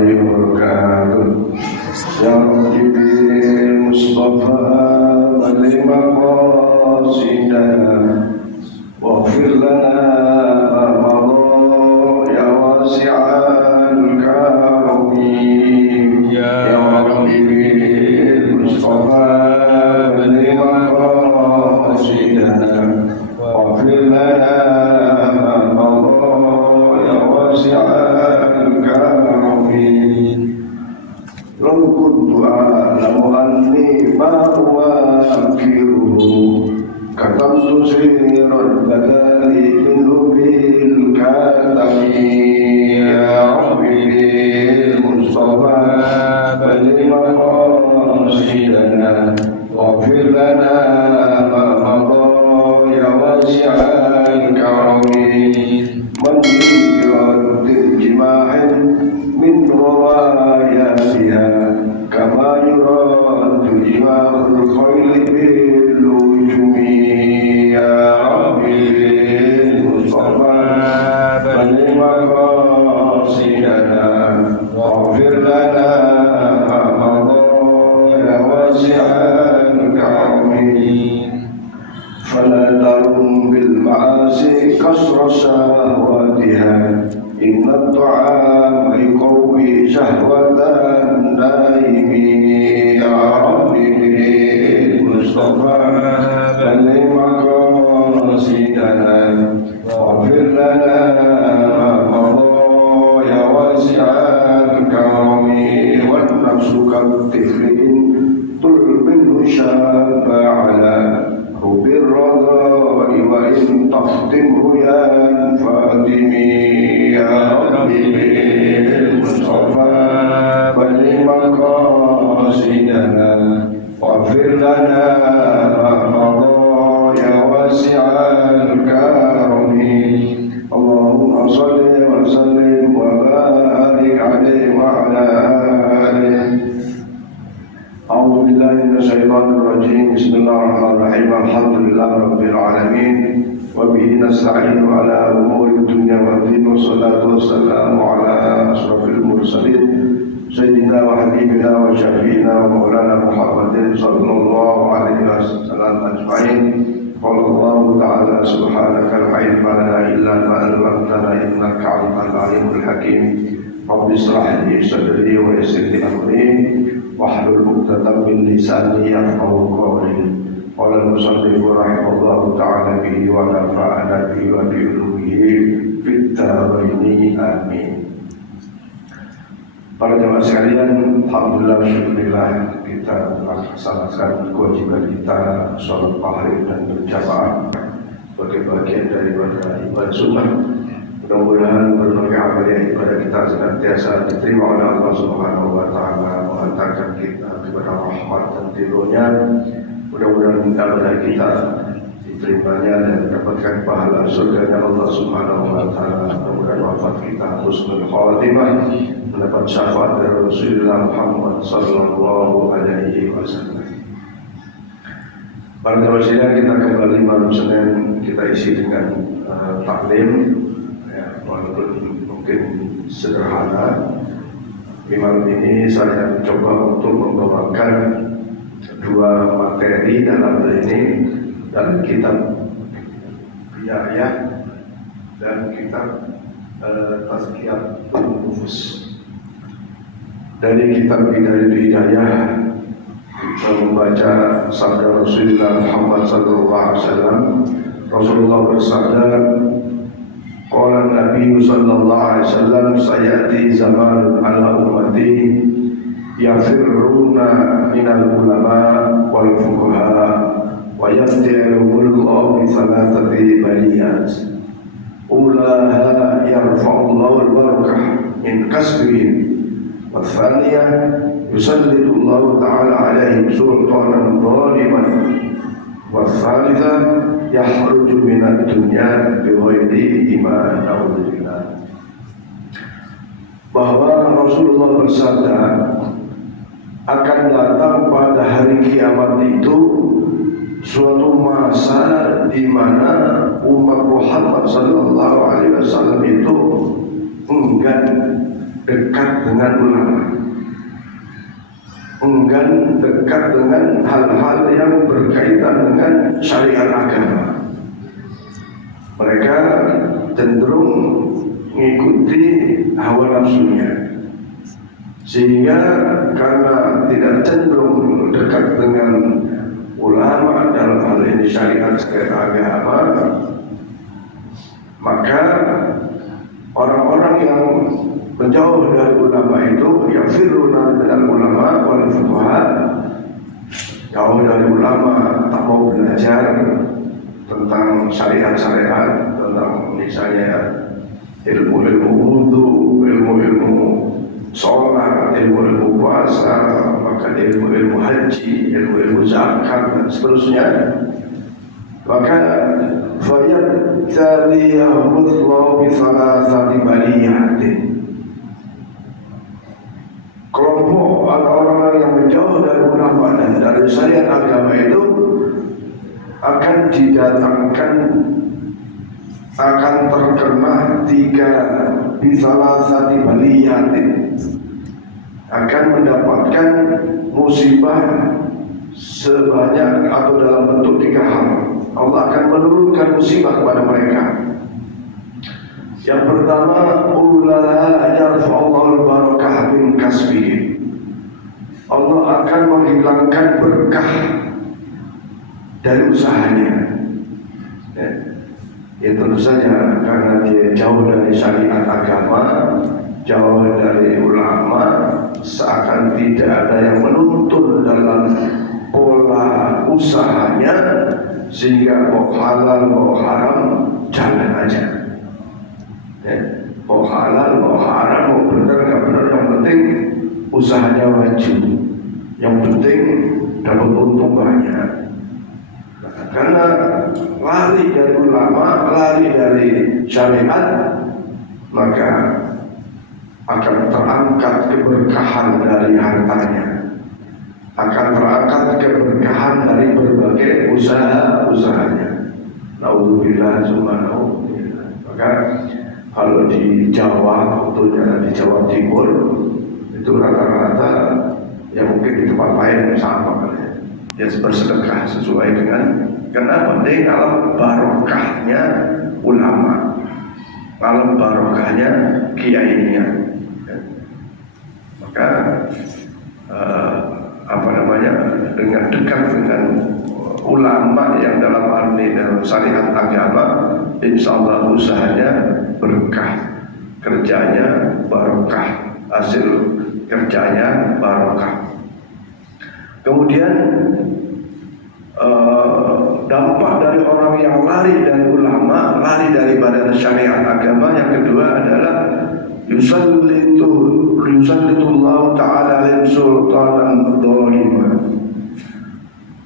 warahmatullahi wabarakatuh. Ya Rabbi bil Mustafa balik maqasidana waghfir lana ma madha ya wasi'al karami. Ya Rabbi bil Mustafa balik maqasidana waghfir lana ma madha ya wasi'al karami. Law kuntu a'lamu anni ma uwafiruhu katamtu sirran badali minhu bil katami. Ya Rabbi bil Mustafa balligh maqasidana waghfir lana ma madha ya wasi'al karami. Man yuridu jima'in min rawayatiha kama yuradu jima'ul khayli bil lujumi. Ya Rabbi bil Mustafa balligh maqasidana waghfir lana ma madha ya wasi'al karami. Fala tarum bil ma'asi kasra syahwatiha inna ta'am yuqawi syahwatan naimi. Ya Rabbi bil Mustafa balligh maqasidana waghfir lana ma madha ya wasi'al karami. Wan nafsu katiflin tul minhu syaba ala hubir radha'i wa in taftimhu yan fatimi. Ya Rabbi bil Mustafa balligh maqasidana waghfir lana ma madha ya wasi'al karami. Allahumma salli wa sallim wa barik alaihi wa ala alihi. A'udzu billahi minasyaitonir rajim. Bismillahirrahmanirrahim. Alhamdulillahi rabbil alamin wa bihi nasta'inu ala umuri dunya waddin. Wassalatu wassalamu ala asrofil mursalin sayyidina wa habibina wa syafi'ina wa maulana Muhammadin sallallahu alaihi wasallam ajma'in. Qala Allah ta'ala subhanaka la ilma lana illa ma 'allamtana innaka antal alimul hakim. Rabbi ishrah li sadri wa yassir li amri wahlul 'uqdatam min lisani yafqahu qawli. Qala al-musannif rahimahullahu ta'ala bihi wa nafa'ana bihi wa bi ulumihi fid dharain amin. Para jemaah sekalian, alhamdulillah syukurillah kita melaksanakan kewajiban kita sholat maghrib dan berjamaah sebagai bagian daripada ibadah sunnah. Mudah-mudahan berbagai amal ibadah kita senantiasa diterima oleh Allah Subhanahu wa taala, mengantarkan kita kepada rahmat dan ridhonya. Mudah-mudahan ibadah kita diterimanya dan mendapatkan pahala surganya Allah Subhanahu wa taala. Mudah-mudahan wafat kita husnul khatimah, mendapat syafaat dari Rasulullah Muhammad sallallahu alaihi wasallam. Para jemaah sekalian, kita kembali malam Senin kita isi dengan taklim. Walaupun mungkin sederhana, di malam ini saya coba untuk membawakan dua materi dalam hal ini dan kitab Biyayah dan kitab Tazkiyatun Nufus. Dari kitab Bidayah kita membaca sabda Rasulullah Muhammad SAW. Rasulullah bersabda, qala Nabi sallallahu alaihi wasallam, sayati zaman ala ummati yafirruna minal ulama wal fuqaha wa yabta'ullahu bi thalathati baliyat. Ulaha yarfa'ullahu al-barakah min kasbihim, wa thaniyah yusallitullahu ta'ala alaihim sultanan zaliman, wa thalithah yakhruju minad dunya bighairi iman. Alhamdulillah. Bahwa Rasulullah bersabda, akan datang pada hari kiamat itu suatu masa di mana umat Muhammad sallallahu alaihi wasallam itu enggan dekat dengan ulama, enggan dekat dengan hal-hal yang berkaitan dengan syariat agama. Mereka cenderung mengikuti hawa nafsunya, sehingga karena tidak cenderung dekat dengan ulama dalam hal ini syariat agama, maka orang-orang yang menjauh dari ulama itu yafiruna minal ulama wal fuqaha, jauh dari ulama, tak mau belajar tentang syariat-syariat, tentang misalnya ilmu-ilmu wudu, ilmu-ilmu sholat, ilmu-ilmu puasa, maka ilmu-ilmu haji, ilmu-ilmu zakat dan seterusnya. Maka fayataliyahullahu bisalasati baliyatin, kelompok atau orang-orang yang menjauh dari ulama dan dari syariat agama itu akan didatangkan, akan terkena 3 bisalasati baliyatin, akan mendapatkan musibah sebanyak atau dalam bentuk 3 hal. Allah akan menurunkan musibah kepada mereka. Yang pertama, ula yarfa'ullahu barakah min kasbihim, Allah akan menghilangkan berkah dari usahanya. Ya tentu saja karena dia jauh dari syariat agama, jauh dari ulama, seakan tidak ada yang menuntun dalam pola usahanya, sehingga mau halal mau haram jalan aja. Mau halal mau haram, mau benar nggak benar, yang penting usahanya maju, yang penting dapat untung banyak. Karena lari dari ulama, lari dari syariat, maka akan terangkat keberkahan dari hartanya, akan terangkat keberkahan dari berbagai usaha-usahanya. Naudzubillah summa naudzubillah. Maka kalau di Jawa, contohnya di Jawa Timur, itu rata-rata ya mungkin di tempat lain sama, ya bersedekah sesuai dengan, karena penting alam barokahnya ulama, alam barokahnya kiainya. Maka dengan dekat dengan ulama yang dalam hal ini dalam syariat agama, insya Allah usahanya berkah, kerjanya barokah, hasil kerjanya barokah. Kemudian dampak dari orang yang lari dari ulama, lari daripada syariat agama, yang kedua adalah yusallitullahu ta'ala alim sultanan dhaliman.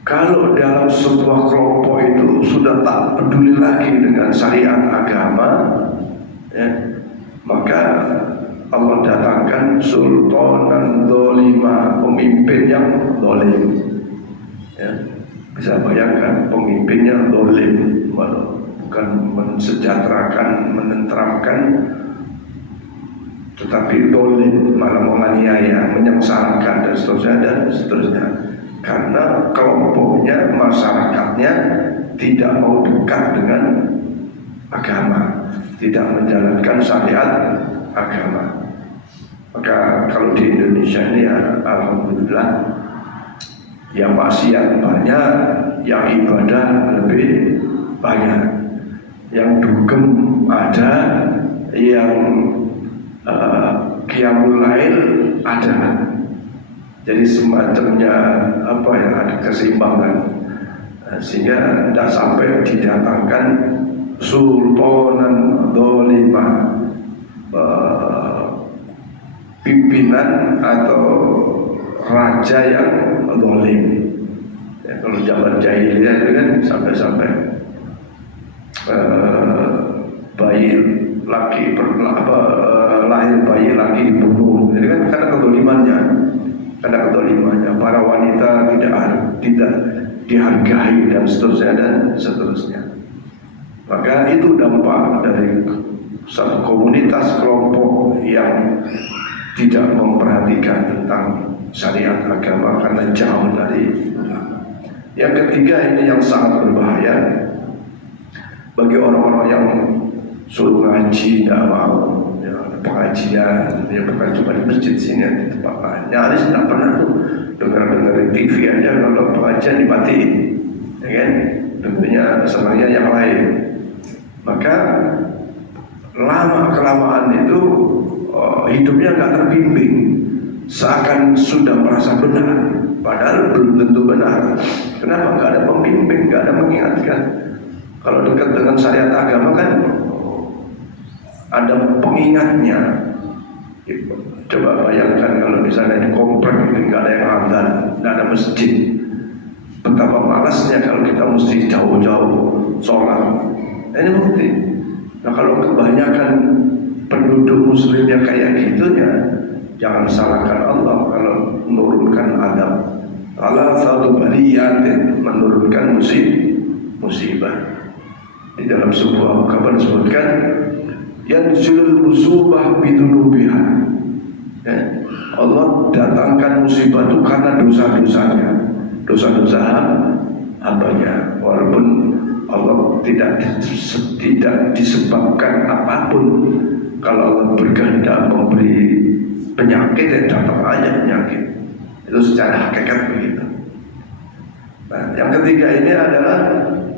Kalau dalam sebuah kelompok itu sudah tak peduli lagi dengan syariat agama, ya, maka Allah datangkan sultanan dzalima, pemimpin yang zalim. Ya, bisa bayangkan pemimpinnya zalim, bukan mensejahterakan, menenteramkan, tetapi zalim, malah menganiaya, menyengsarakan dan seterusnya. Karena kelompoknya, masyarakatnya tidak mau dekat dengan agama, tidak menjalankan syariat agama. Maka kalau di Indonesia ini ya, alhamdulillah, yang maksiat banyak, yang ibadah lebih banyak, yang dugem ada, yang qiyamul lail ada. Jadi semacamnya ada keseimbangan, sehingga tidak sampai didatangkan sultanan dzalima, pimpinan atau raja yang zalim. Ya, kalau zaman jahiliyah itu kan sampai bayi laki lahir bayi laki dibunuh. Jadi kan karena kedolimannya. Para wanita tidak dihargai dan seterusnya. Maka itu dampak dari satu komunitas kelompok yang tidak memperhatikan tentang syariat agama karena jauh dari ulama. Yang ketiga ini yang sangat berbahaya bagi orang-orang yang suruh ngaji tidak mau, ya, pengajian, ya bukan cuma di masjid sini di tempat lain. Nyaris tidak pernah tuh dengar di TV aja kalau pengajian dimatiin, ya kan? Tentunya senangnya yang lain. Maka lama kelamaan itu hidupnya nggak terbimbing, seakan sudah merasa benar, padahal belum tentu benar. Kenapa? Nggak ada pembimbing, nggak ada mengingatkan. Kalau dekat dengan syariat agama kan ada pengingatnya. Coba bayangkan kalau misalnya di komplek itu nggak ada yang azan, nggak ada masjid, betapa malasnya kalau kita mesti jauh-jauh sholat. Ini bukti. Nah kalau kebanyakan penduduk muslimnya kayak gitunya, jangan salahkan Allah kalau menurunkan adab. Allah satu baliyatin menurunkan musibah. Di dalam sebuah kabar disebutkan yanzilul musibah bidunubiha. Allah datangkan musibah itu karena dosa-dosanya, dosa-dosa hambanya. Walaupun Allah tidak disebabkan apapun. Kalau Allah berkehendak memberi penyakit, ya datang aja penyakit. Itu secara hakikat begitu. Nah, yang ketiga ini adalah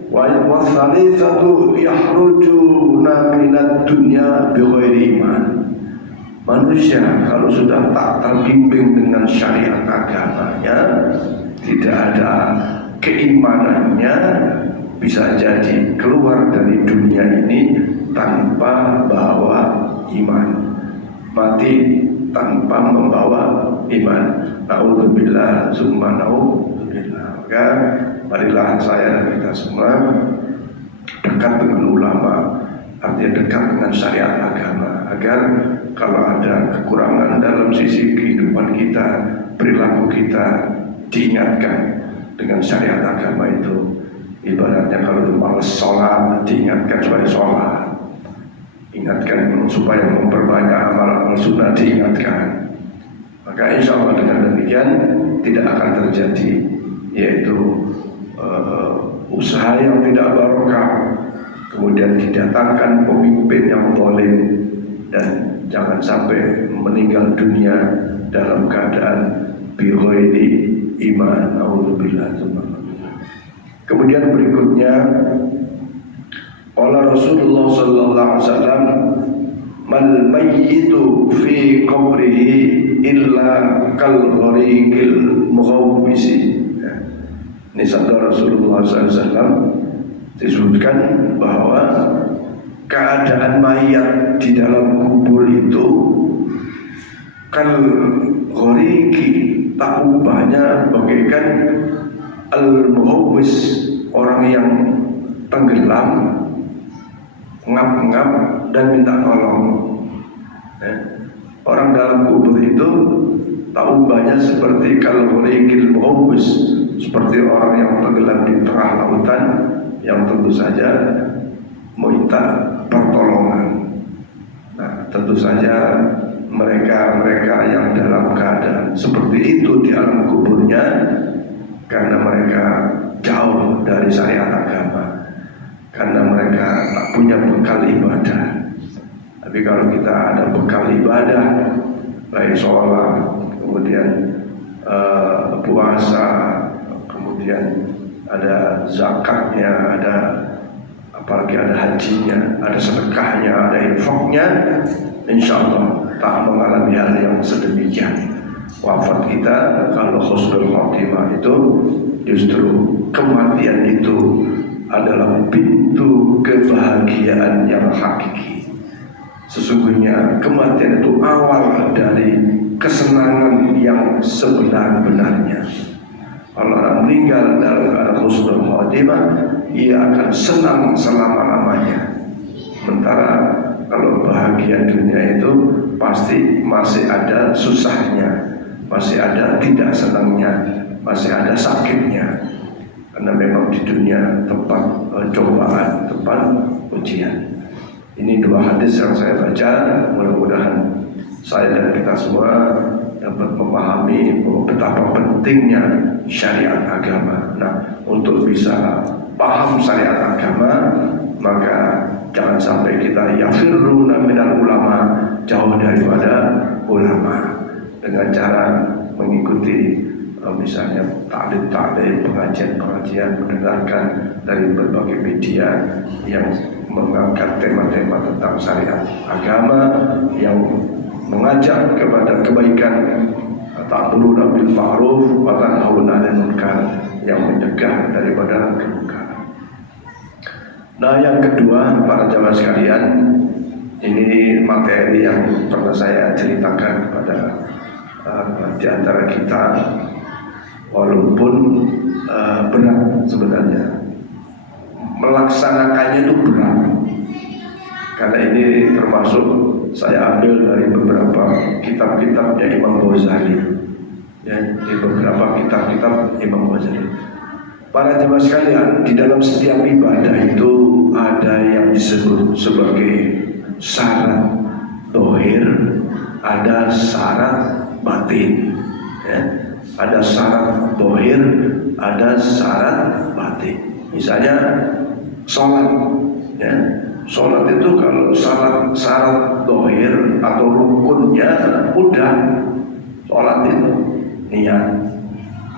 wasalisatu yahrujuna minad dunya bighairi iman. Manusia kalau sudah tak terbimbing dengan syariat agamanya, tidak ada keimanannya, bisa jadi keluar dari dunia ini tanpa bawa iman, mati tanpa membawa iman. Naudzubillah summa naudzubillah. Maka marilah saya dan kita semua dekat dengan ulama, artinya dekat dengan syariat agama, agar kalau ada kekurangan dalam sisi kehidupan kita, perilaku kita, diingatkan dengan syariat agama itu. Ibaratnya kalau malas sholat, diingatkan supaya sholat, ingatkan supaya memperbanyak amal-amal sunnah, diingatkan. Maka insya Allah dengan demikian tidak akan terjadi yaitu usaha yang tidak barokah, kemudian didatangkan pemimpin yang zalim, dan jangan sampai meninggal dunia dalam keadaan bighairi iman. Naudzubillah. Kemudian berikutnya qala Rasulullah sallallahu alaihi wasallam mal mayyitu fi qabrihi illa kal ghariqil mughawwisi. Ini sabda Rasulullah SAW, disebutkan bahwa keadaan mayat di dalam kubur itu kal ghariqi, tak ubahnya bagaikan al-mughawwis, orang yang tenggelam, ngap-ngap dan minta tolong. Orang dalam kubur itu tak ubahnya seperti kal-ghariqil mughawwis, seperti orang yang tenggelam di tengah lautan yang tentu saja minta pertolongan. Nah, tentu saja mereka yang dalam keadaan seperti itu di alam kuburnya, karena mereka jauh dari syariat agama, karena mereka tak punya bekal ibadah. Tapi kalau kita ada bekal ibadah, baik sholat, kemudian puasa, kemudian ada zakatnya, ada apalagi ada hajinya, ada sedekahnya, ada infaknya, insya Allah tak mengalami hal yang sedemikian. Wafat kita kalau husnul khotimah itu justru kematian itu adalah pintu kebahagiaan yang hakiki. Sesungguhnya kematian itu awal dari kesenangan yang sebenar-benarnya. Kalau orang meninggal dalam keadaan husnul khotimah, ia akan senang selama-lamanya. Sementara kalau bahagia dunia itu pasti masih ada susahnya, masih ada tidak senangnya, masih ada sakitnya. Karena memang di dunia tempat cobaan, tempat ujian. Ini dua hadis yang saya baca, mudah-mudahan saya dan kita semua dapat memahami betapa pentingnya syariat agama. Nah, untuk bisa paham syariat agama, maka jangan sampai kita yafirruna minal ulama, jauh daripada ulama, dengan cara mengikuti misalnya taklim, pengajian, mendengarkan dari berbagai media yang mengangkat tema-tema tentang syariat agama, yang mengajak kepada kebaikan, ta'muruna bil ma'ruf wa tanhauna 'anil munkar, yang mencegah daripada kemungkaran. Nah, yang kedua, para jamaah sekalian, ini materi yang pernah saya ceritakan pada di antara kita, walaupun berat sebenarnya, melaksanakannya itu berat, karena ini termasuk saya ambil dari beberapa kitab-kitabnya Imam Ghazali, ya, di beberapa kitab-kitab Imam Ghazali. Para jemaah sekalian, di dalam setiap ibadah itu ada yang disebut sebagai syarat dohir, ada syarat batin, ya. Ada syarat dohir, ada syarat batin. Misalnya sholat, ya. Sholat itu kalau syarat dohir atau rukunnya udah, sholat itu niat,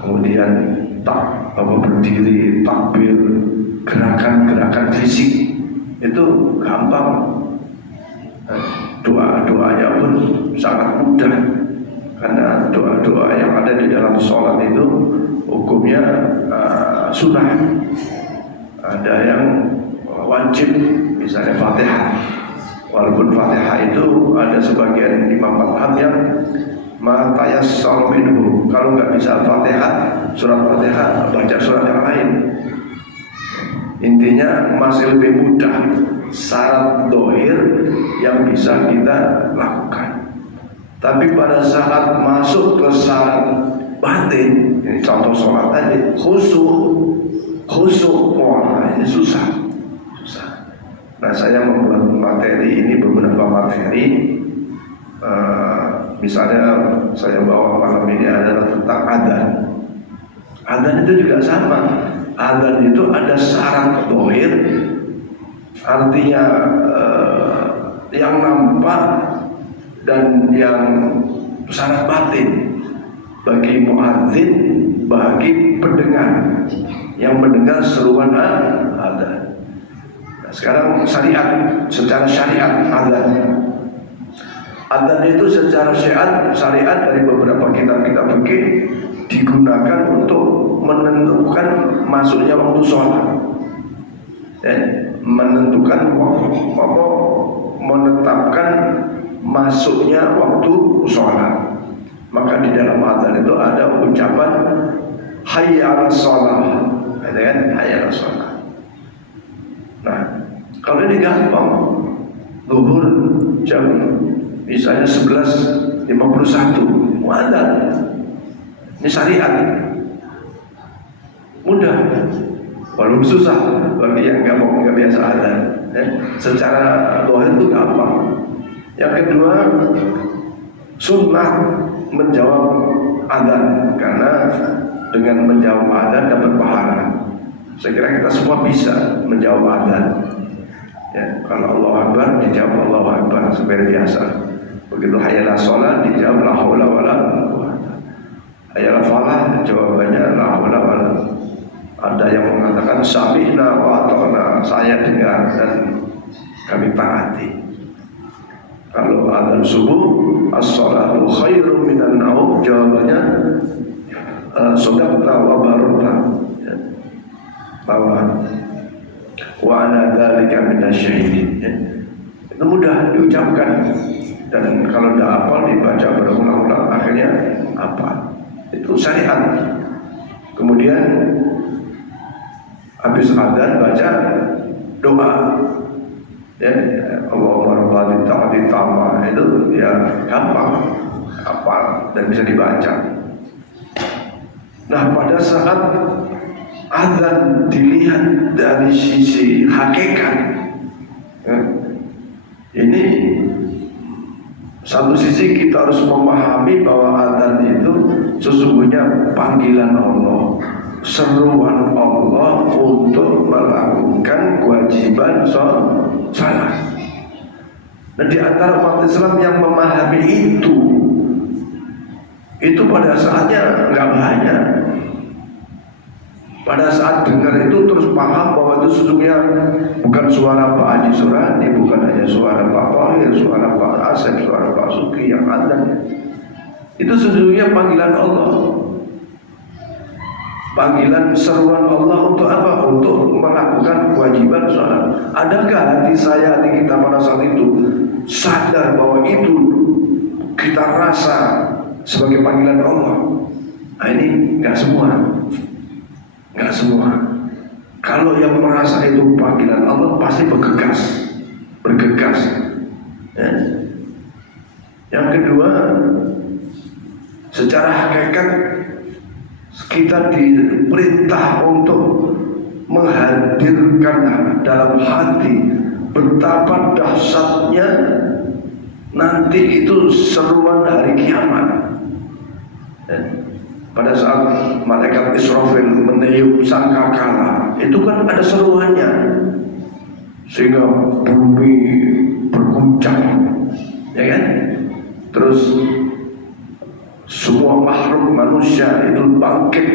kemudian berdiri, takbir, gerakan-gerakan fisik itu gampang. Doa-doanya pun sangat mudah, karena doa-doa yang ada di dalam sholat itu hukumnya sunnah. Ada yang wajib, misalnya Fatihah. Walaupun Fatihah itu ada sebagian imam madhab yang matayassar minhu, kalau nggak bisa Fatihah, surat Fatihah, baca surat yang lain. Intinya masih lebih mudah syarat dohir yang bisa kita lakukan. Tapi pada saat masuk ke syarat batin, ini contoh sholat tadi, khusyuk, wah ini susah. Nah, saya membuat materi ini, beberapa materi. Misalnya saya bawa malam ini adalah tentang adzan. Adzan itu juga sama. Adzan itu ada syarat dohir, artinya yang nampak, dan yang syarat batin bagi muadzin, bagi pendengar yang mendengar seruan adzan. Nah, sekarang secara syariat adzan. Adzan itu secara syariat dari beberapa kitab-kitab fikih digunakan untuk menentukan masuknya waktu sholat, menetapkan masuknya waktu sholat. Maka di dalam adzan itu ada ucapan hayya 'alas shalah, ada kan, hayya 'alas shalah. Nah, kalau ini gampang, zuhur jam misalnya 11.51 muadzan, ini syariat, mudah, walaupun susah bagi yang nggak biasa adzan. Secara dohir itu gampang. Yang kedua, sunnah menjawab adzan, karena dengan menjawab adzan dapat pahala. Saya kira kita semua bisa menjawab adzan. Ya, kalau Allahu Akbar dijawab Allahu Akbar seperti biasa. Begitu hayya 'alas shalah dijawab la haula wala quwwata. Hayya 'alal falah jawabannya la haula wala. Ada yang mengatakan sami'na wa ata'na, saya dengar dan kami taati. Kalau adzan subuh, as-shalatu khairum minan naum, jawabannya shadaqta wa bararta, bahwa wa ana dzalika minasyahidin. Itu mudah diucapkan, dan kalau tidak hafal dibaca berulang-ulang, akhirnya hafal. Itu syariat. Kemudian habis adzan baca doa, ya, Allahumma rabbana ta'ati tama, itu ya gampang, hafal dan bisa dibaca. Nah, pada saat adzan dilihat dari sisi hakikat, ya, ini Satu sisi kita harus memahami bahwa adzan itu sesungguhnya panggilan Allah, seruan Allah untuk melakukan kewajiban salat. Nah, di antara umat Islam yang memahami itu pada saatnya nggak banyak. Pada saat dengar itu terus paham bahwa itu sesungguhnya bukan suara Pak Haji Surani, bukan hanya suara Pak Thohir, suara Pak Asep, suara Pak Suki yang ada. Itu sesungguhnya panggilan Allah, panggilan seruan Allah untuk apa? Untuk melakukan kewajiban sholat. Adakah hati saya, hati kita pada saat itu sadar bahwa itu kita rasa sebagai panggilan Allah? Nah, ini nggak semua. Nggak semua. Kalau yang merasa itu panggilan Allah pasti bergegas. Ya. Yang kedua, secara hakikat kita diperintah untuk menghadirkan dalam hati betapa dahsyatnya nanti itu seruan hari kiamat. Ya. Pada saat malaikat Israfil meniup sangkakala, itu kan ada seruannya, sehingga bumi berguncang, ya kan? Terus semua makhluk manusia itu bangkit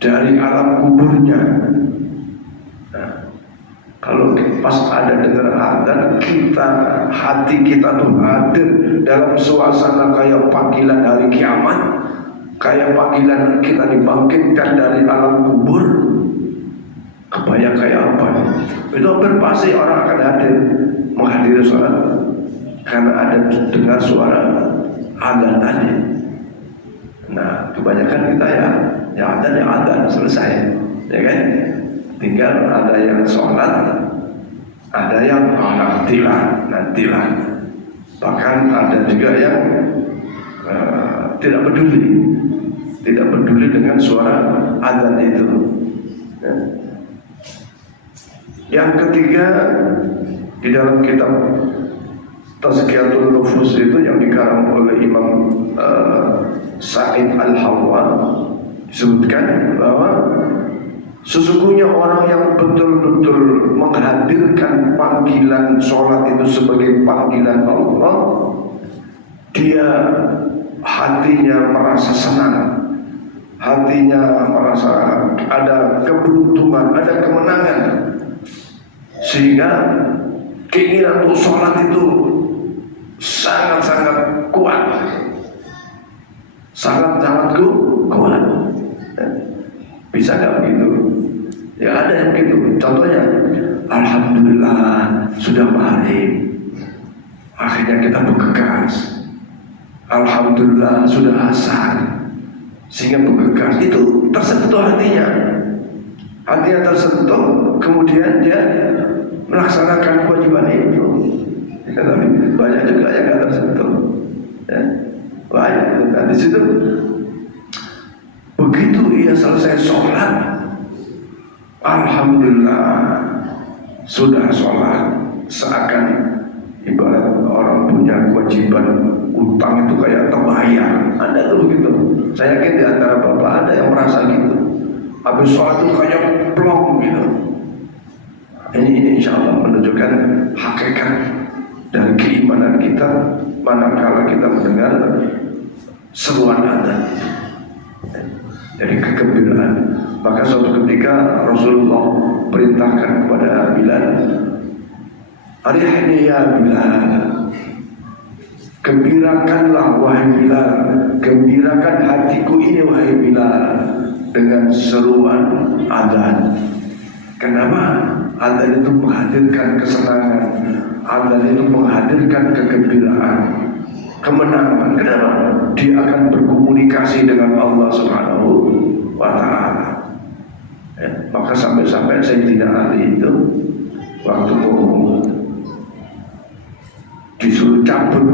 dari alam kuburnya. Nah, kalau pas ada dengar adzan, hati kita tuh hadir dalam suasana kayak panggilan hari kiamat. Kayak panggilan kita dibangkitkan dari alam kubur. Kebayang kayak apa? Itu hampir pasti orang akan hadir menghadiri sholat karena ada dengar suara adzan tadi. Nah, kebanyakan kita ya adzan selesai, ya kan? Tinggal ada yang sholat, ada yang nantilah. Bahkan ada juga yang tidak peduli dengan suara adzan itu. Yang ketiga, di dalam kitab Tazkiyatun Nufus itu yang dikarang oleh Imam Sa'id Al-Hawa, disebutkan bahwa sesungguhnya orang yang betul-betul menghadirkan panggilan sholat itu sebagai panggilan Allah, dia hatinya merasa senang, hatinya merasa ada keberuntungan, ada kemenangan, sehingga keinginan untuk sholat itu sangat-sangat kuat, sangat-sangat kuat. Bisa nggak begitu? Ya ada yang begitu. Contohnya, alhamdulillah sudah maghrib, akhirnya kita bergegas. Alhamdulillah sudah asar, sehingga bergegas. Itu tersentuh hatinya tersentuh, kemudian dia melaksanakan kewajiban itu. Ya, tapi banyak juga yang nggak tersentuh. Ya, banyak. Nah, di situ begitu ia selesai sholat, alhamdulillah sudah sholat, seakan ibarat orang punya kewajiban utang itu kayak terbayar. Ada tuh begitu. Saya yakin di antara bapak ada yang merasa gitu. Habis sholat itu kayak plong gitu. Ini insya Allah menunjukkan hakikat dari keimanan kita manakala kita mendengar seruan adzan. Jadi kegembiraan. Maka suatu ketika Rasulullah perintahkan kepada Bilal, "Arihni ya Bilal, gembirakanlah wahai Bilal, gembirakan hatiku ini wahai Bilal dengan seruan adzan." Kenapa? Adzan itu menghadirkan kesenangan, adzan itu menghadirkan kegembiraan, kemenangan. Kenapa? Dia akan berkomunikasi dengan Allah Subhanahu wa Ta'ala. Ya, maka sampai-sampai Sayyidina Ali itu waktu disuruh cabut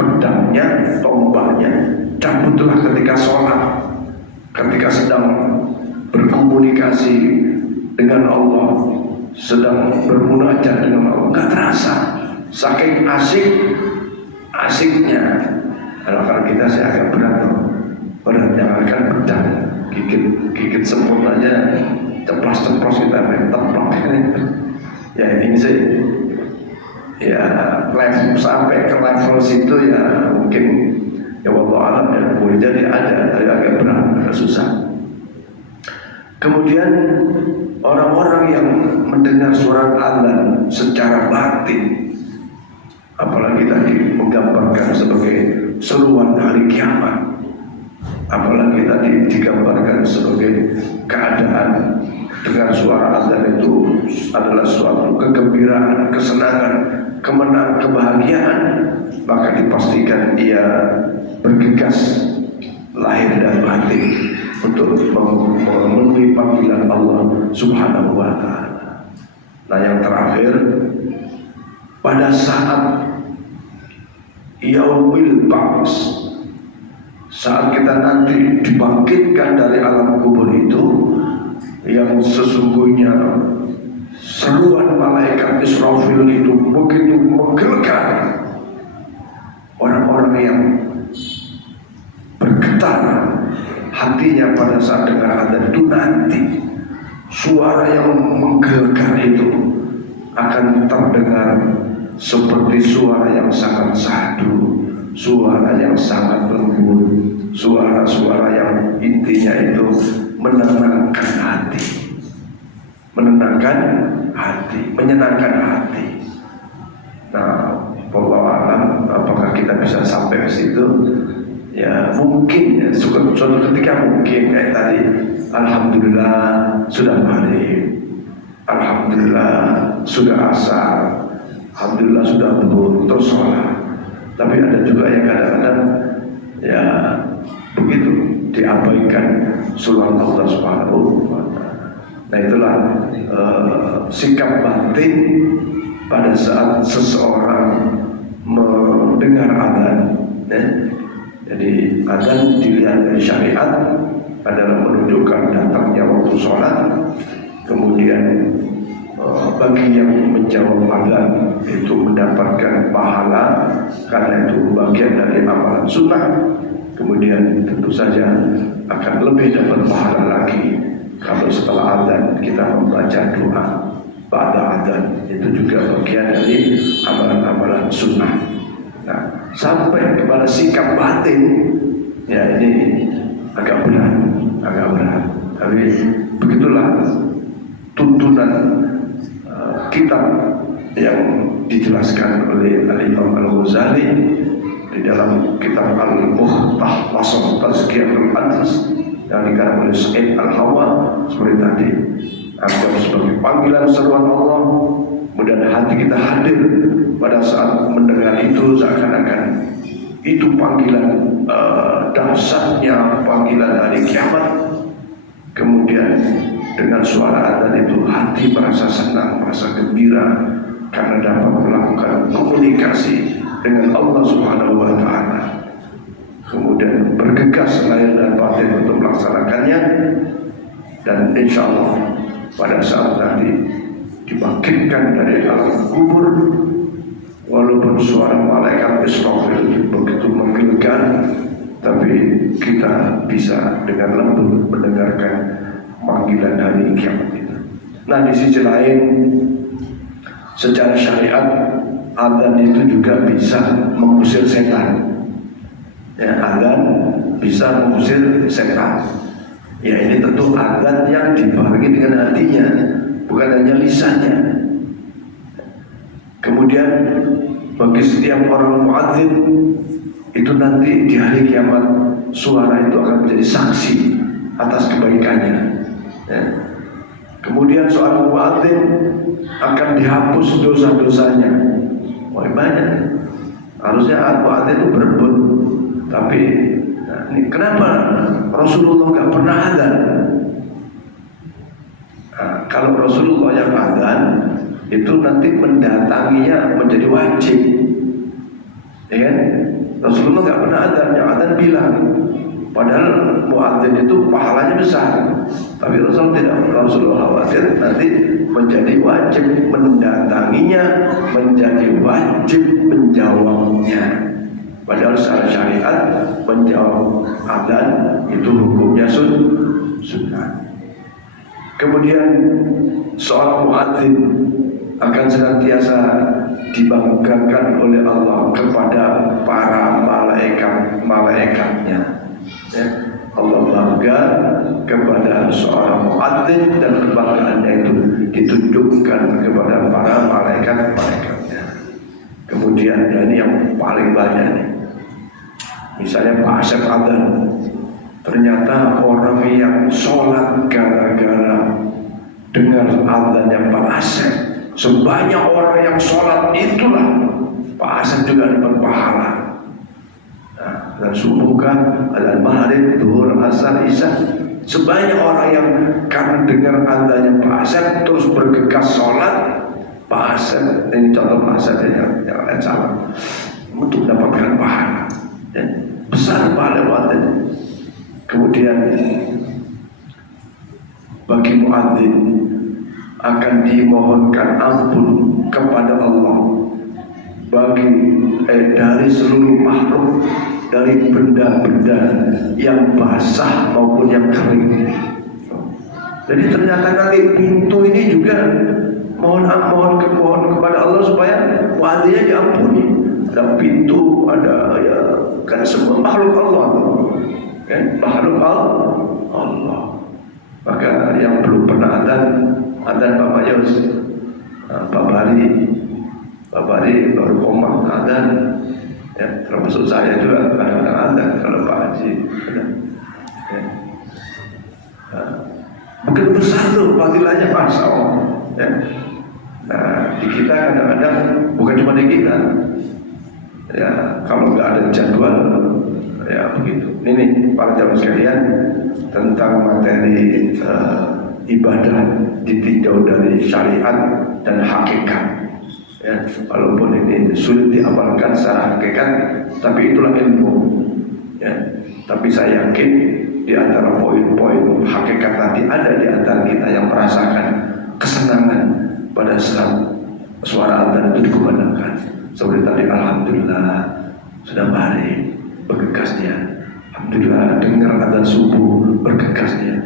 pedangnya, tombaknya, cabutlah ketika sholat, ketika sedang berkomunikasi dengan Allah, sedang bermunajat dengan Allah. Gak terasa, saking asik asiknya. Kalau kita sih agak berat loh. Berat yang akan pedang, gigit semut aja, ceplos kita main teplok. Ya ini sih, ya level sampai ke level situ ya mungkin ya wallahu alam ya boleh jadi ada, tapi agak berat, agak susah. Kemudian orang-orang yang mendengar suara azan secara batin, apalagi tadi menggambarkan sebagai seruan hari kiamat, apalagi tadi digambarkan sebagai keadaan dengan suara azan itu adalah suatu kegembiraan, kesenangan, kemenangan, kebahagiaan, maka dipastikan ia bergegas lahir dan batin untuk memenuhi panggilan Allah Subhanahu wa ta'ala. Nah yang terakhir, pada saat yaumil ba'ts, saat kita nanti dibangkitkan dari alam kubur itu, yang sesungguhnya seruan malaikat Israfil itu begitu menggelegar orang-orang yang bergetar hatinya pada saat dengar azan itu. Nanti suara yang menggelegar itu akan terdengar seperti suara yang sangat sadu, suara yang sangat lembut, suara-suara yang intinya itu menenangkan hati, menyenangkan hati. Nah, wallahu alam, apakah kita bisa sampai ke situ? Ya mungkin ya, suatu ketika mungkin kayak tadi, alhamdulillah sudah maghrib, alhamdulillah sudah asar, alhamdulillah sudah zuhur, terus sholat. Tapi ada juga yang kadang-kadang ya begitu diabaikan sunnah Allah Subhanahu wa ta'ala. Nah itulah sikap batin pada saat seseorang mendengar azan. Ya. Jadi azan dilihat dari syariat adalah menunjukkan datangnya waktu sholat. Kemudian bagi yang menjawab azan itu mendapatkan pahala karena itu bagian dari amalan sunnah. Kemudian tentu saja akan lebih dapat pahala lagi kalau setelah azan kita membaca doa pada azan, itu juga bagian dari amalan-amalan sunnah. Nah, sampai kepada sikap batin, ya ini agak berat. Tapi begitulah tuntunan kitab yang dijelaskan oleh Al-Imam Al-Ghazali di dalam kitab Al-Mukhtasar Tazkiyatul Anfus yang dikarang oleh Said Al-Hawa seperti tadi, anggap sebagai panggilan seruan Allah. Kemudian hati kita hadir pada saat mendengar itu, seakan-akan itu panggilan dahsyatnya, panggilan hari kiamat. Kemudian dengan suara azan itu hati merasa senang, merasa gembira karena dapat melakukan komunikasi dengan Allah Subhanahu wa ta'ala. Kemudian bergegas lahir dan batin untuk melaksanakannya, dan insya Allah pada saat nanti dibangkitkan dari alam kubur, walaupun suara malaikat Israfil begitu menggelegar, tapi kita bisa dengan lembut mendengarkan panggilan hari kiamat itu. Nah di sisi lain, secara syariat azan itu juga bisa mengusir setan. Ya, azan bisa mengusir setan. Ya ini tentu azan yang dibarengi dengan hatinya, bukan hanya lisannya. Kemudian bagi setiap orang muadzin itu nanti di hari kiamat suara itu akan menjadi saksi atas kebaikannya. Ya. Kemudian seorang muadzin akan dihapus dosa-dosanya. Wah banyak. Harusnya muadzin itu berebut, tapi nah, ini kenapa Rasulullah nggak pernah azan? Nah, kalau Rasulullah yang azan itu nanti mendatanginya menjadi wajib, ya kan? Rasulullah nggak pernah azan, yang azan bilang. Padahal muadzin itu pahalanya besar, tapi Rasulullah khawatir nanti menjadi wajib mendatanginya, menjadi wajib menjawabnya. Padahal secara syariat menjawab adzan itu hukumnya sunnah. Kemudian seorang muadzin akan senantiasa dibanggakan oleh Allah kepada para malaikat-malaikatnya. Ya. Allah bangga kepada seorang muadzin dan kebanggaannya itu ditunjukkan kepada para malaikat-malaikatnya. Kemudian ini yang paling banyak nih. Misalnya Pak Asep adzan, ternyata orang yang sholat gara-gara dengar adzannya Pak Asep, sebanyak orang yang sholat itulah Pak Asep juga dapat pahala. Nah, dan subuh kan, adzan maghrib, zuhur, asar, isya, sebanyak orang yang karena dengar adzannya Pak Asep terus bergegas sholat, Pak Asep, ini contoh Pak Asep yang lain salah, untuk mendapatkan pahala. Besar pahala muadzin. Kemudian bagi muadzin akan dimohonkan ampun kepada Allah dari seluruh makhluk, dari benda-benda yang basah maupun yang kering. Jadi ternyata nanti pintu ini juga mohon kepada Allah supaya muadzinnya diampuni. Ada pintu, ada ya, karena semua makhluk Allah, kan? Makhluk Allah. Maka yang belum pernah adzan Bapak Yus, Pak Bari baru koma adzan, ya, termasuk saya juga kadang-kadang adzan kalau Pak Haji. Ya. Mungkin besar tuh fadilahnya Masya Allah. Ya. Nah, di kita kadang-kadang bukan cuma di kita. Ya, kalau nggak ada jadwal, ya begitu. Ini para jamaah sekalian tentang materi ibadah ditinjau dari syariat dan hakikat. Ya, walaupun ini sulit diamalkan secara hakikat, tapi itulah ilmu. Ya, tapi saya yakin di antara poin-poin hakikat nanti ada di antara kita yang merasakan kesenangan pada saat suara adzan itu dikumandangkan. Seperti tadi, alhamdulillah sudah mari bergegasnya, alhamdulillah dengar adzan subuh bergegasnya.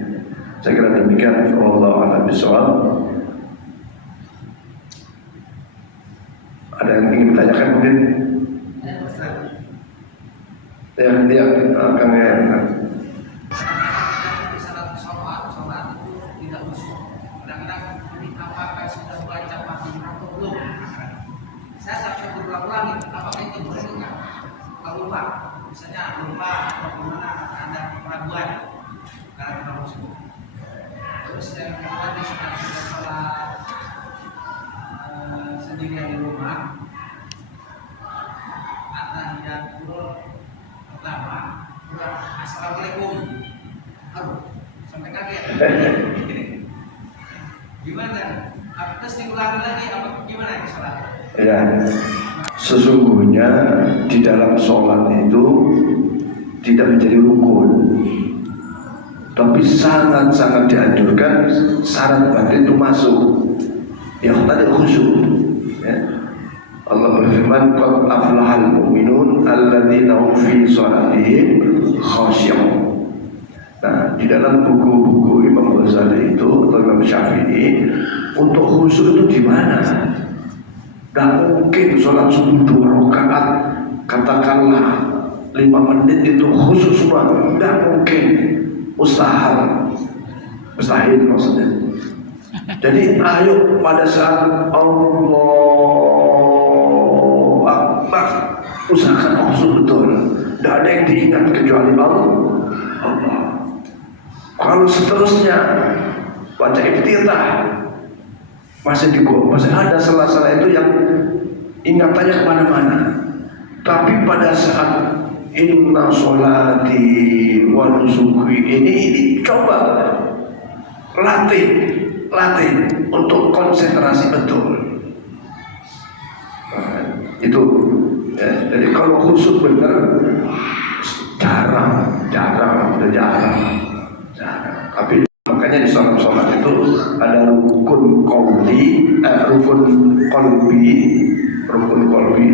Saya kira demikian. Wallahu a'lam bishawab. Ada yang ingin ditanyakan mungkin? Ya, Kang ya. Saya sampai berulang-ulang, apakah itu boleh enggak? Kalau lupa, misalnya lupa atau bagaimana ada keraguan karena kita masuk. Terus yang kedua di saat kita sholat sendirian di rumah, at-tahiyatul pertama, assalamualaikum. Aduh, sampai kaget. Gimana? Terus diulangi lagi, apa gimana ini sholat? Ya, sesungguhnya di dalam sholat itu tidak menjadi rukun, tapi sangat-sangat dianjurkan syarat batin itu masuk. Yang tadi khusyuk. Ya. Allah berfirman, "Qad aflahal mu'minun alladzina hum fi sholatihim khashi'un." Nah, di dalam buku-buku Imam Ghazali itu atau Imam Syafi'i, untuk khusyuk itu di mana? Dan mungkin sholat subuh 2 rakaat katakanlah 5 menit itu khusus semua, tidak mungkin, mustahil maksudnya. Jadi ayo pada saat Allahu Akbar usahakan khusus betul, tidak ada yang diingat kecuali Allah. Kalau seterusnya baca iftitah masih ada sela-sela itu yang ingatannya kemana-mana. Tapi pada saat inna sholati wa nusuki ini coba latih untuk konsentrasi betul. Nah, itu ya, jadi kalau khusyuk benar jarang. Tapi makanya di sholat itu ada rukun qalbi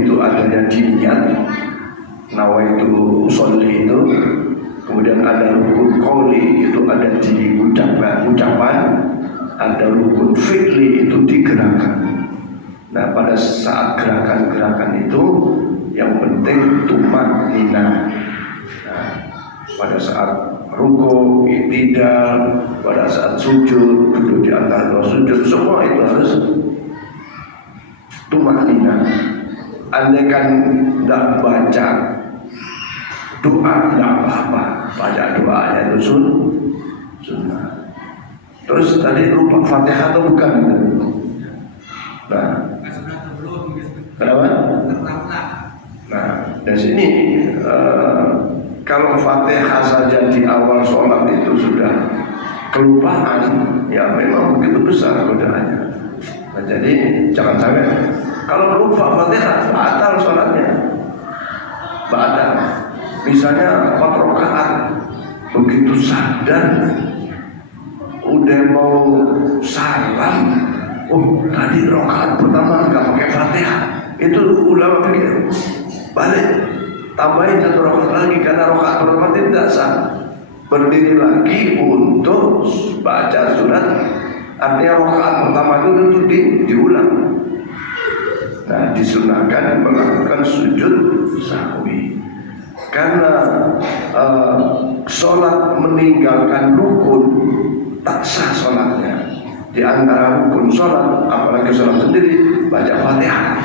itu adanya niat, nawaitu usolli itu, kemudian ada rukun qauli itu ada di ucapan, ada rukun fi'li itu di gerakan. Nah, pada saat gerakan-gerakan itu yang penting tumanina. Nah, pada saat ruku, i'tidal, pada saat sujud, duduk di antara dua sujud, semua itu harus tumanina. Andaikan tidak baca doa tidak apa-apa, baca doanya itu sunnah. Terus tadi lupa Fatihah atau bukan? Nah, kenapa? Nah, dari sini kalau Fatihah saja di awal sholat itu sudah kelupaan, ya memang begitu besar godaannya. Nah, jadi jangan sampai kalau lupa Fatihah batal sholatnya, batal. Misalnya 4 rakaat, begitu sadar udah mau salam, oh tadi rakaat pertama nggak pakai Fatihah, itu ulama pikir balik, tambahin 1 rakaat lagi karena rakaat pertama tidak sah, berdiri lagi untuk baca surat, artinya rakaat pertama itu diulang. Nah, disunahkan melakukan sujud sahwi. Karena sholat meninggalkan rukun tak sah sholatnya. Di antara rukun sholat, apalagi sholat sendiri, baca Fatihah,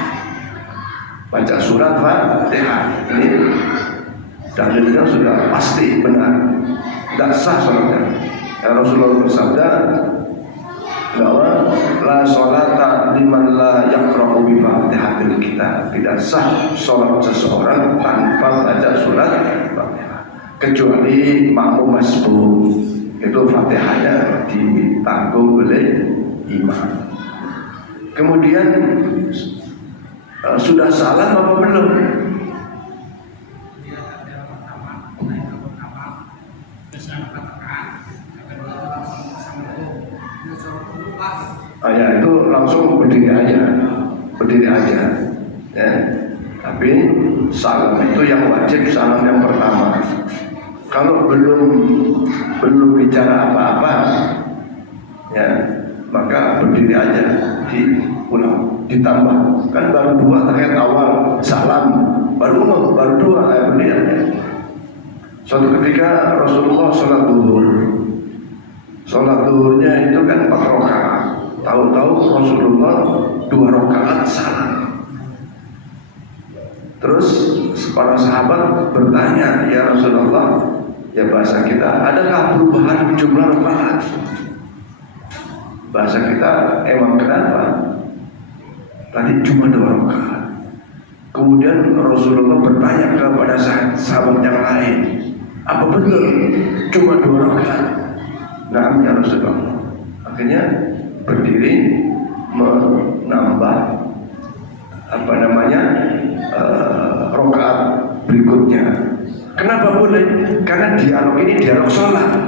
baca surat Fatihah. Ini dalilnya sudah pasti benar, tak sah sholatnya. Rasulullah bersabda bahwa la sholata liman la yaqra'u bi Fatihatil kitab. Tidak sah sholat seseorang tanpa baca surat Fatihah, kecuali makmum masbuk, itu Fatihahnya ditanggung oleh imam. Kemudian sudah salam apa belum? Ya itu langsung berdiri aja, ya. Tapi salam itu yang wajib, salam yang pertama. Kalau belum bicara apa-apa, ya maka berdiri aja, diulang, ditambah. Kan baru 2 tahiyat awal salam, baru 2 berdiri aja. Suatu ketika Rasulullah sholat duhurnya itu kan 4 rakaat. Tahu-tahu Rasulullah 2 rakaat salam. Terus para sahabat bertanya, ya Rasulullah, ya bahasa kita, adakah perubahan jumlah rakaat? Bahasa kita emang kenapa? Tadi cuma 2 rakaat. Kemudian Rasulullah bertanya kepada sahabat yang lain, apa betul cuma 2 rakaat? Nah, ya Rasulullah. Akhirnya berdiri menambah rakaat berikutnya. Kenapa boleh? Karena dialog ini dialog sholat,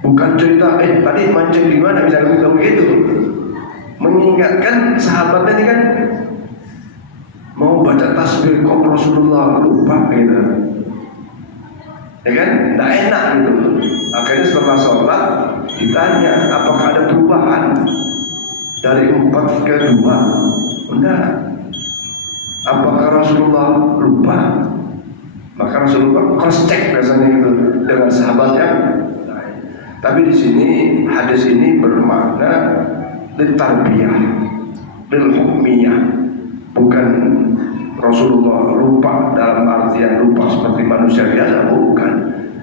bukan cerita tadi mancing di mana misalnya begitu. Mengingatkan sahabat tadi kan mau baca tasbih kok Rasulullah lupa gitu, ya kan? Tidak enak gitu. Akhirnya setelah sholat ditanya, apakah ada perubahan dari 4 ke 2? Enggak. Apakah Rasulullah lupa? Maka Rasulullah cross check biasanya itu dengan sahabatnya. Tapi di sini hadis ini bermakna litarbiyah, lil hukmiyah, bukan Rasulullah lupa dalam artian lupa seperti manusia biasa, bukan.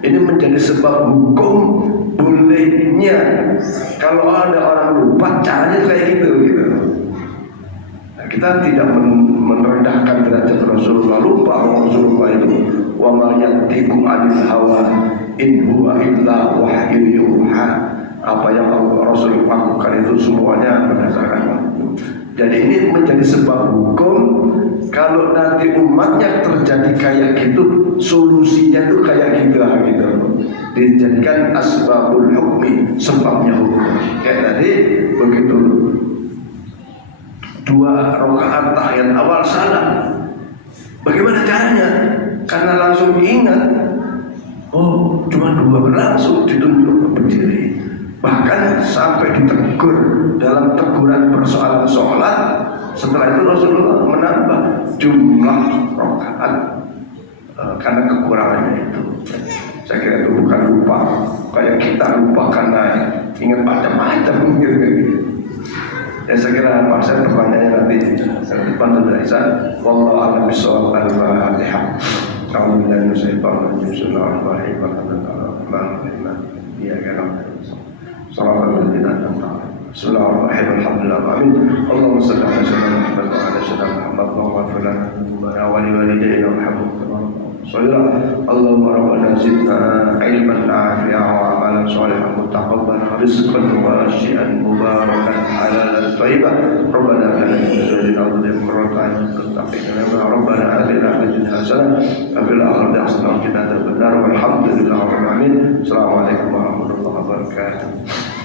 Ini menjadi sebab hukum bolehnya kalau ada orang lupa caranya kayak gitu. Nah, kita tidak merendahkan derajat Rasulullah lupa. Rasulullah itu wa ma yantiqu 'anil hawa in huwa illa wahyu yuha. Apa yang Rasul lakukan itu semuanya berdasarkan wahyu. Jadi ini menjadi sebab hukum kalau nanti umatnya terjadi kayak gitu, solusinya tuh kayak gitu. Dijadikan asbabul hukmi, sebabnya hukum. Kayak tadi begitu 2 rakaat tahiyat awal salam, Bagaimana caranya? Karena langsung ingat, oh cuma 2 langsung ditunjuk berdiri. Bahkan sampai ditegur dalam teguran persoalan sholat. Setelah itu Rasulullah menambah jumlah rakaat karena kekurangannya itu. Saya kira itu bukan lupa kayak kita lupa karena ingat macam-macam gitu. Ya saya kira pasal pertanyaannya nanti saya depan sudah Isa. Wallahu a'lam bishawab. Al-Fatihah. Alhamdulillah nusyaitan bismillahirrahmanirrahim. Ya kan. Sallallahu alaihi wasallam. Bismillahirrahmanirrahim. Alhamdulillah. Amin. Allahumma shalli ala sayyidina Muhammad wa ala sayyidina Muhammad wa ighfir lana wa li walidayna warhamhum. Allahumma rabbana zidna ilman nafi'an wa amalan shalihan mutaqabbalan rizqan wasi'an mubarakan halalan thayyiban. Rabbana lana min azwajina wa dhurriyyatina qurrata a'yun rabbana atina fid dunya hasanah wa fil akhirati hasanah wa qina adzabannar. Walhamdulillahi rabbil alamin. Assalamualaikum warahmatullahi wabarakatuh.